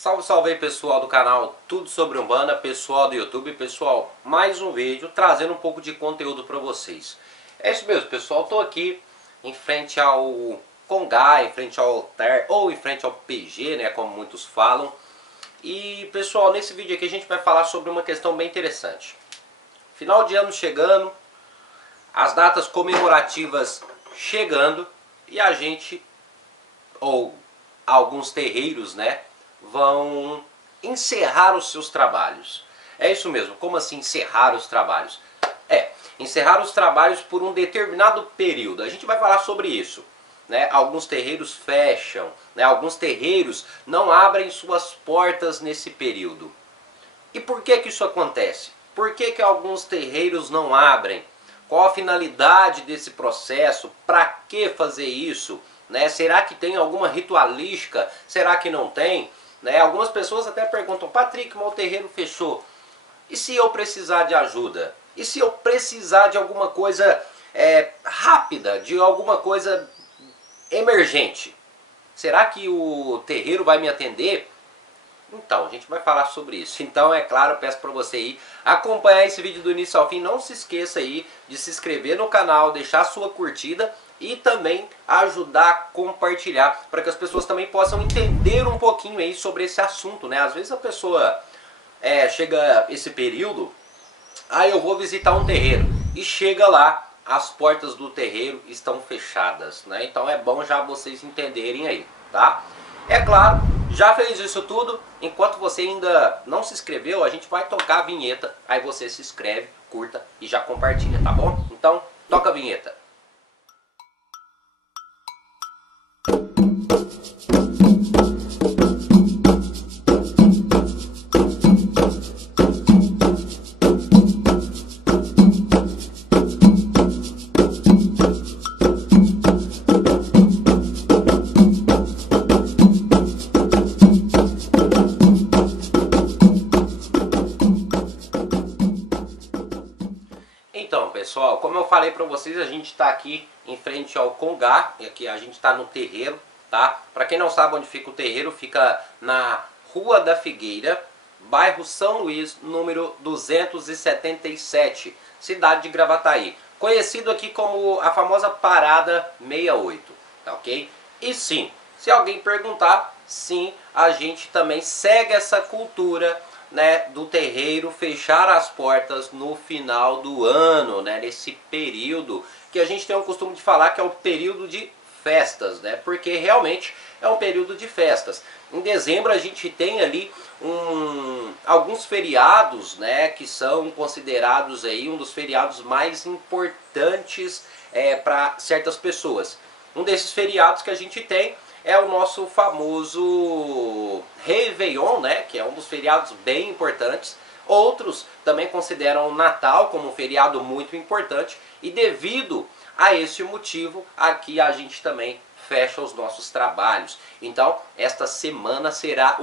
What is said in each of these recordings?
Salve, salve aí pessoal do canal Tudo Sobre Umbanda, pessoal do YouTube, pessoal, mais um vídeo trazendo um pouco de conteúdo para vocês. É isso mesmo pessoal, estou aqui em frente ao Congá, em frente ao altar ou em frente ao PG, né, como muitos falam. E pessoal, nesse vídeo aqui a gente vai falar sobre uma questão bem interessante. Final de ano chegando, as datas comemorativas chegando e a gente, ou alguns terreiros, né, vão encerrar os seus trabalhos. É isso mesmo, como assim encerrar os trabalhos? Encerrar os trabalhos por um determinado período. A gente vai falar sobre isso, né? Alguns terreiros fecham, né? Alguns terreiros não abrem suas portas nesse período. E por que que isso acontece? Por que que alguns terreiros não abrem? Qual a finalidade desse processo? Para que fazer isso? Né? Será que tem alguma ritualística? Será que não tem? Né? Algumas pessoas até perguntam: Patrick, mas o terreiro fechou. E se eu precisar de ajuda? E se eu precisar de alguma coisa rápida, de alguma coisa emergente? Será que o terreiro vai me atender? Então, a gente vai falar sobre isso. Então, é claro, eu peço para você aí acompanhar esse vídeo do início ao fim. Não se esqueça aí de se inscrever no canal, deixar sua curtida e também ajudar a compartilhar, para que as pessoas também possam entender um pouquinho aí sobre esse assunto, né? Às vezes a pessoa chega esse período, aí eu vou visitar um terreiro, e chega lá, as portas do terreiro estão fechadas, né? Então é bom já vocês entenderem aí, tá? É claro, já fez isso tudo, enquanto você ainda não se inscreveu, a gente vai tocar a vinheta, aí você se inscreve, curta e já compartilha, tá bom? Então, toca a vinheta. Então pessoal, como eu falei para vocês, a gente está aqui em frente ao Congá, e aqui a gente está no terreiro, tá? Para quem não sabe onde fica o terreiro, fica na Rua da Figueira, bairro São Luís, número 277, cidade de Gravataí. Conhecido aqui como a famosa Parada 68, tá ok? E sim, se alguém perguntar, sim, a gente também segue essa cultura, né, do terreiro fechar as portas no final do ano, né, nesse período que a gente tem o costume de falar que é o período de festas, né, porque realmente é um período de festas. Em dezembro a gente tem ali alguns feriados, né, que são considerados aí um dos feriados mais importantes para certas pessoas. Um desses feriados que a gente tem é o nosso famoso Réveillon, né, que é um dos feriados bem importantes. Outros também consideram o Natal como um feriado muito importante. E devido a esse motivo, aqui a gente também fecha os nossos trabalhos. Então, esta semana será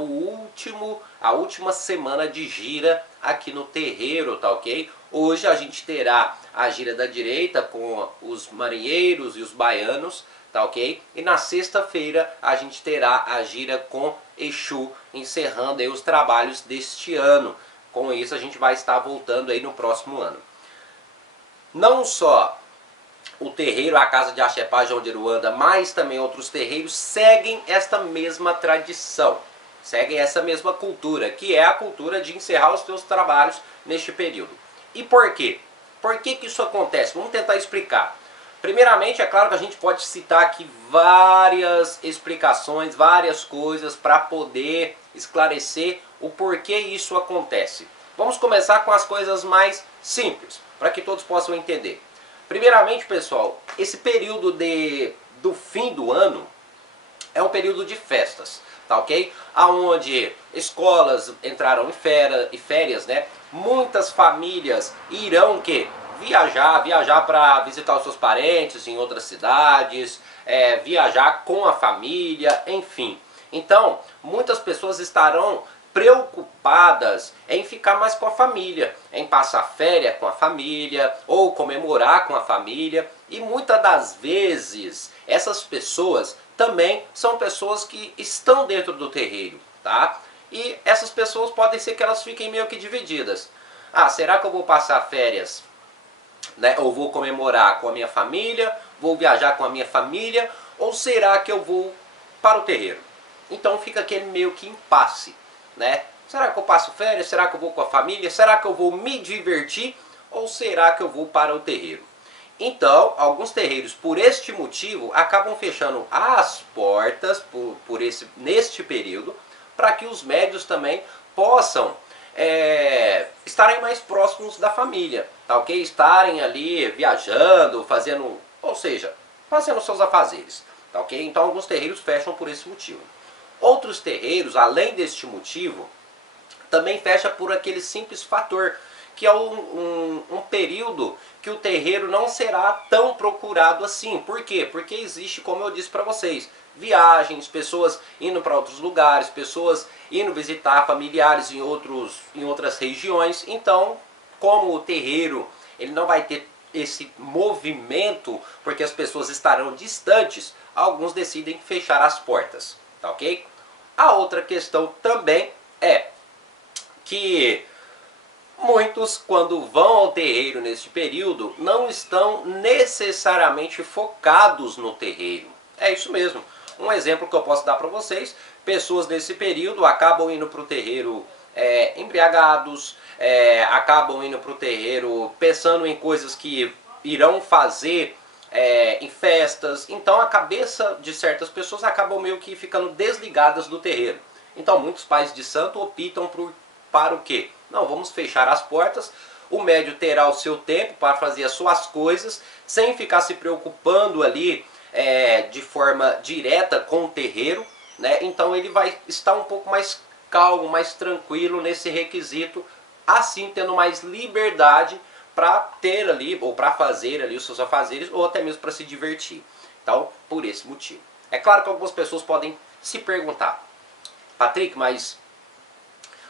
a última semana de gira aqui no terreiro, tá ok? Hoje a gente terá a gira da direita com os marinheiros e os baianos, tá ok? E na sexta-feira a gente terá a gira com Exu, encerrando aí os trabalhos deste ano. Com isso a gente vai estar voltando aí no próximo ano. Não só o terreiro, a casa de Axepá, João de Aruanda, mas também outros terreiros seguem esta mesma tradição, seguem essa mesma cultura, que é a cultura de encerrar os seus trabalhos neste período. E por quê? Por que que isso acontece? Vamos tentar explicar. Primeiramente, é claro que a gente pode citar aqui várias explicações, várias coisas para poder esclarecer o porquê isso acontece. Vamos começar com as coisas mais simples, para que todos possam entender. Primeiramente, pessoal, esse período do fim do ano é um período de festas, tá ok? Onde escolas entraram em férias, né? Muitas famílias irão viajar para visitar os seus parentes em outras cidades, viajar com a família, enfim. Então, muitas pessoas estarão preocupadas em ficar mais com a família, em passar férias com a família, ou comemorar com a família. E muitas das vezes, essas pessoas também são pessoas que estão dentro do terreiro, tá? E essas pessoas podem ser que elas fiquem meio que divididas. Ah, será que eu vou passar férias, né, ou vou comemorar com a minha família, vou viajar com a minha família, ou será que eu vou para o terreiro? Então fica aquele meio que impasse, né? Será que eu passo férias? Será que eu vou com a família? Será que eu vou me divertir? Ou será que eu vou para o terreiro? Então, alguns terreiros, por este motivo, acabam fechando as portas neste período, para que os médios também possam estarem mais próximos da família, tá ok? Estarem ali viajando, fazendo, ou seja, fazendo seus afazeres, tá ok? Então alguns terreiros fecham por esse motivo. Outros terreiros, além deste motivo, também fecha por aquele simples fator, que é um período que o terreiro não será tão procurado assim. Por quê? Porque existe, como eu disse para vocês, viagens, pessoas indo para outros lugares, pessoas indo visitar familiares em outras regiões. Então, como o terreiro ele não vai ter esse movimento, porque as pessoas estarão distantes, alguns decidem fechar as portas, tá ok? A outra questão também é que muitos, quando vão ao terreiro neste período, não estão necessariamente focados no terreiro. É isso mesmo. Um exemplo que eu posso dar para vocês, pessoas nesse período acabam indo para o terreiro embriagados, acabam indo para o terreiro pensando em coisas que irão fazer em festas. Então a cabeça de certas pessoas acabam meio que ficando desligadas do terreiro. Então muitos pais de santo optam para o quê? Não, vamos fechar as portas, o médium terá o seu tempo para fazer as suas coisas, sem ficar se preocupando ali de forma direta com o terreiro, né? Então ele vai estar um pouco mais calmo, mais tranquilo nesse requisito, assim tendo mais liberdade para ter ali, ou para fazer ali os seus afazeres, ou até mesmo para se divertir. Então, por esse motivo. É claro que algumas pessoas podem se perguntar, Patrick, mas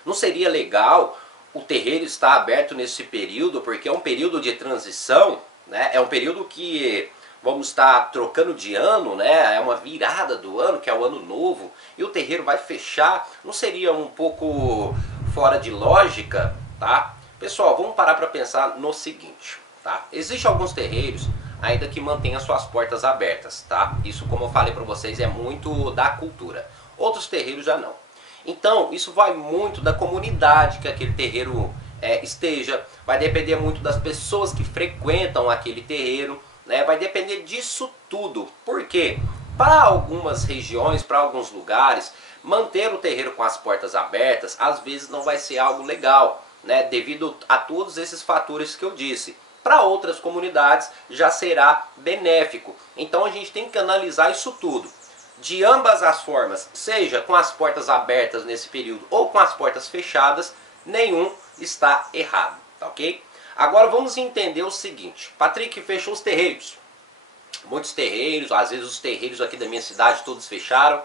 não seria legal o terreiro estar aberto nesse período, porque é um período de transição, né? É um período que vamos estar trocando de ano, né? É uma virada do ano, que é o ano novo, e o terreiro vai fechar. Não seria um pouco fora de lógica, tá? Pessoal, vamos parar para pensar no seguinte, tá? Existem alguns terreiros ainda que mantêm as suas portas abertas, tá? Isso, como eu falei para vocês, é muito da cultura. Outros terreiros já não. Então, isso vai muito da comunidade que aquele terreiro esteja, vai depender muito das pessoas que frequentam aquele terreiro, né? Vai depender disso tudo. Por quê? Para algumas regiões, para alguns lugares, manter o terreiro com as portas abertas, às vezes não vai ser algo legal, né? Devido a todos esses fatores que eu disse. Para outras comunidades já será benéfico. Então a gente tem que analisar isso tudo. De ambas as formas, seja com as portas abertas nesse período ou com as portas fechadas, nenhum está errado, tá ok? Agora vamos entender o seguinte, Patrick, fechou os terreiros. Muitos terreiros, às vezes os terreiros aqui da minha cidade todos fecharam.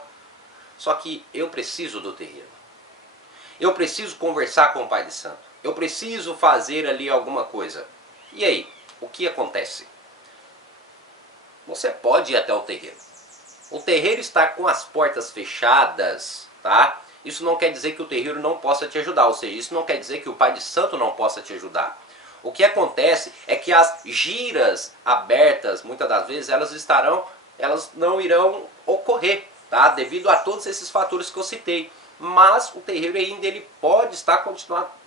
Só que eu preciso do terreiro. Eu preciso conversar com o Pai de Santo. Eu preciso fazer ali alguma coisa. E aí, o que acontece? Você pode ir até o terreiro. O terreiro está com as portas fechadas, tá? Isso não quer dizer que o terreiro não possa te ajudar, ou seja, isso não quer dizer que o Pai de Santo não possa te ajudar. O que acontece é que as giras abertas, muitas das vezes, elas não irão ocorrer, tá? Devido a todos esses fatores que eu citei. Mas o terreiro ainda ele pode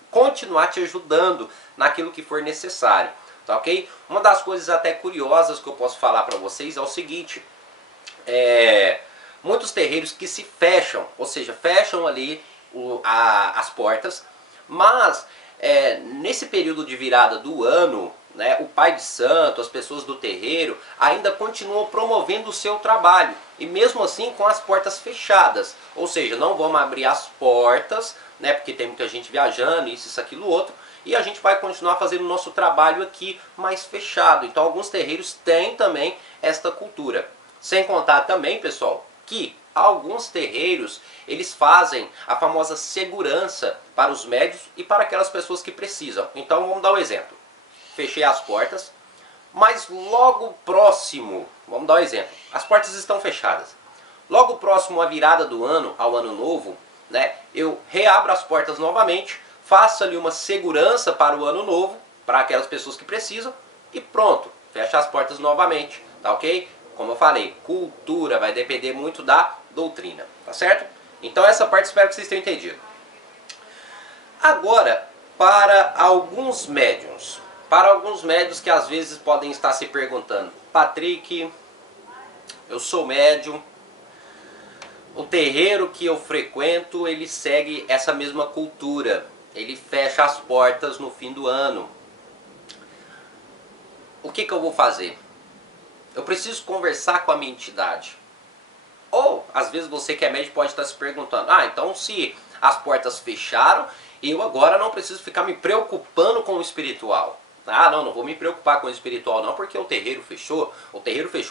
continuar te ajudando naquilo que for necessário, tá ok? Uma das coisas até curiosas que eu posso falar para vocês é o seguinte, muitos terreiros que se fecham, ou seja, fecham ali as portas, mas nesse período de virada do ano, né, o Pai de Santo, as pessoas do terreiro ainda continuam promovendo o seu trabalho, e mesmo assim com as portas fechadas, ou seja, não vamos abrir as portas, né, porque tem muita gente viajando, isso, aquilo, outro, e a gente vai continuar fazendo o nosso trabalho aqui mais fechado. Então alguns terreiros têm também esta cultura. Sem contar também, pessoal, que alguns terreiros, eles fazem a famosa segurança para os médios e para aquelas pessoas que precisam. Então vamos dar um exemplo. Fechei as portas, mas logo próximo, vamos dar um exemplo, as portas estão fechadas. Logo próximo à virada do ano, ao ano novo, né, eu reabro as portas novamente, faço ali uma segurança para o ano novo, para aquelas pessoas que precisam, e pronto, fecha as portas novamente, tá ok? Como eu falei, cultura vai depender muito da doutrina, tá certo? Então essa parte espero que vocês tenham entendido. Agora, para alguns médiuns que às vezes podem estar se perguntando: Patrick, eu sou médium, o terreiro que eu frequento, ele segue essa mesma cultura, ele fecha as portas no fim do ano. O que eu vou fazer? Eu preciso conversar com a minha entidade. Ou, às vezes você que é médium pode estar se perguntando: ah, então se as portas fecharam, eu agora não preciso ficar me preocupando com o espiritual. Ah, não vou me preocupar com o espiritual não, porque o terreiro fechou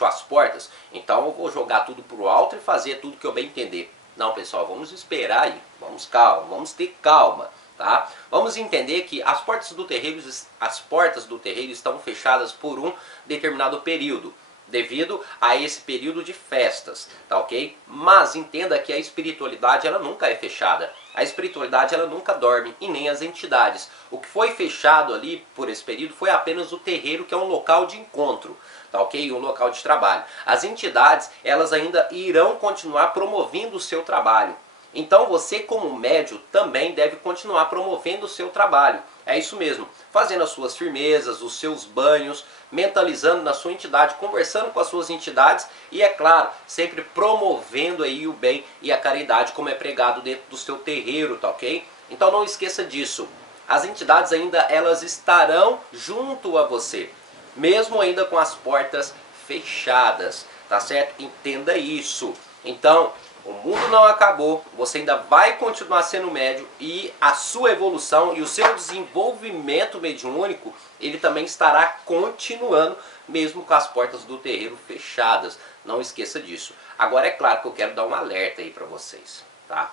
as portas, então eu vou jogar tudo pro alto e fazer tudo que eu bem entender. Não, pessoal, vamos esperar aí, vamos ter calma, tá? Vamos entender que as portas do terreiro estão fechadas por um determinado período, devido a esse período de festas, tá ok? Mas entenda que a espiritualidade ela nunca é fechada. A espiritualidade ela nunca dorme, e nem as entidades. O que foi fechado ali por esse período foi apenas o terreiro, que é um local de encontro, tá ok? Um local de trabalho. As entidades elas ainda irão continuar promovendo o seu trabalho. Então você como médium também deve continuar promovendo o seu trabalho. É isso mesmo, fazendo as suas firmezas, os seus banhos, mentalizando na sua entidade, conversando com as suas entidades e, é claro, sempre promovendo aí o bem e a caridade como é pregado dentro do seu terreiro, tá ok? Então não esqueça disso. As entidades ainda elas estarão junto a você, mesmo ainda com as portas fechadas, tá certo? Entenda isso. Então, o mundo não acabou, você ainda vai continuar sendo médium e a sua evolução e o seu desenvolvimento mediúnico, ele também estará continuando, mesmo com as portas do terreiro fechadas. Não esqueça disso. Agora é claro que eu quero dar um alerta aí para vocês, tá?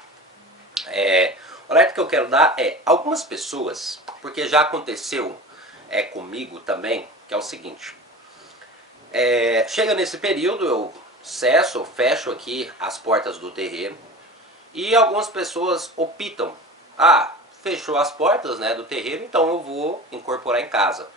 O alerta que eu quero dar é algumas pessoas, porque já aconteceu comigo também, que é o seguinte. Chega nesse período, eu fecho aqui as portas do terreiro e algumas pessoas optam: ah, fechou as portas, né, do terreiro, então eu vou incorporar em casa,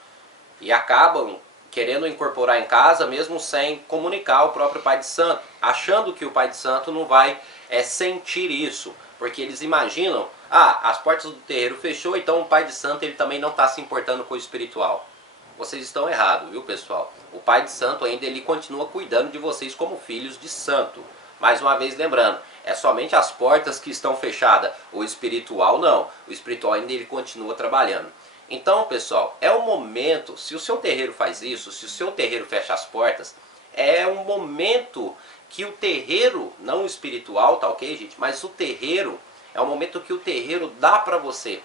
e acabam querendo incorporar em casa mesmo sem comunicar o próprio pai de santo, achando que o pai de santo não vai sentir isso, porque eles imaginam: ah, as portas do terreiro fechou, então o pai de santo ele também não está se importando com o espiritual. Vocês estão errados, viu, pessoal? O pai de santo ainda ele continua cuidando de vocês como filhos de santo. Mais uma vez lembrando, é somente as portas que estão fechadas, o espiritual não. O espiritual ainda ele continua trabalhando. Então, pessoal, é um momento, se o seu terreiro faz isso, se o seu terreiro fecha as portas, é um momento que o terreiro, não o espiritual, tá ok, gente? Mas o terreiro, é um momento que o terreiro dá para você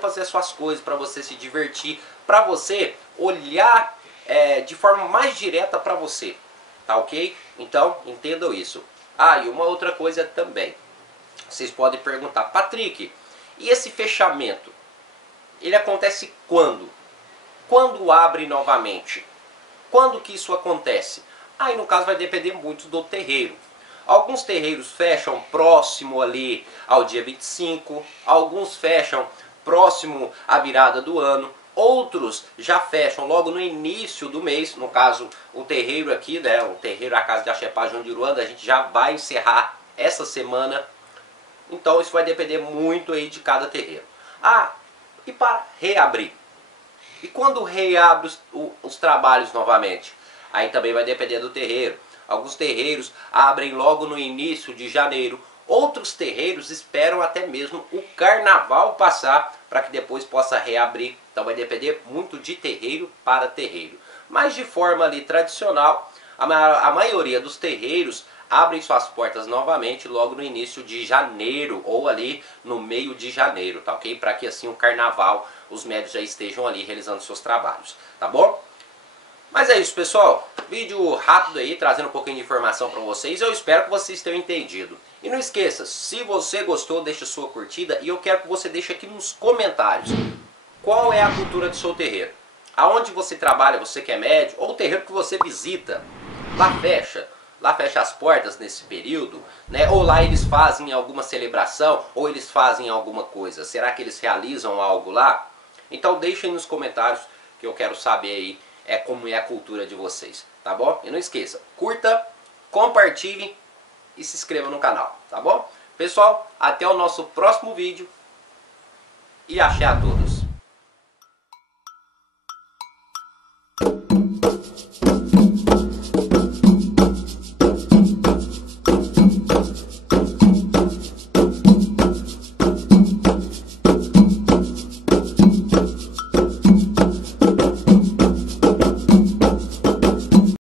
fazer suas coisas, para você se divertir, para você olhar de forma mais direta para você, tá ok? Então, entendam isso. Ah, e uma outra coisa também. Vocês podem perguntar: Patrick, e esse fechamento? Ele acontece quando? Quando abre novamente? Quando que isso acontece? Aí no caso vai depender muito do terreiro. Alguns terreiros fecham próximo ali ao dia 25, alguns fecham próximo à virada do ano, outros já fecham logo no início do mês. No caso, o terreiro aqui, né, o terreiro A Casa de Axepá João de Uruanda, a gente já vai encerrar essa semana. Então isso vai depender muito aí de cada terreiro. Ah, e para reabrir? E quando reabre os trabalhos novamente? Aí também vai depender do terreiro. Alguns terreiros abrem logo no início de janeiro. Outros terreiros esperam até mesmo o carnaval passar para que depois possa reabrir. Então vai depender muito de terreiro para terreiro. Mas de forma ali tradicional, a maioria dos terreiros abrem suas portas novamente logo no início de janeiro ou ali no meio de janeiro, tá ok? Para que assim o carnaval, os médios já estejam ali realizando seus trabalhos, tá bom? Mas é isso, pessoal. Vídeo rápido aí, trazendo um pouquinho de informação para vocês. Eu espero que vocês tenham entendido. E não esqueça, se você gostou, deixa sua curtida. E eu quero que você deixe aqui nos comentários qual é a cultura do seu terreiro. Aonde você trabalha, você que é médium, ou o terreiro que você visita, lá fecha. lá fecha as portas nesse período, né? Ou lá eles fazem alguma celebração, ou eles fazem alguma coisa. Será que eles realizam algo lá? Então deixem nos comentários que eu quero saber aí como é a cultura de vocês, tá bom? E não esqueça, curta, compartilhe e se inscreva no canal, tá bom? Pessoal, até o nosso próximo vídeo e axé a todos!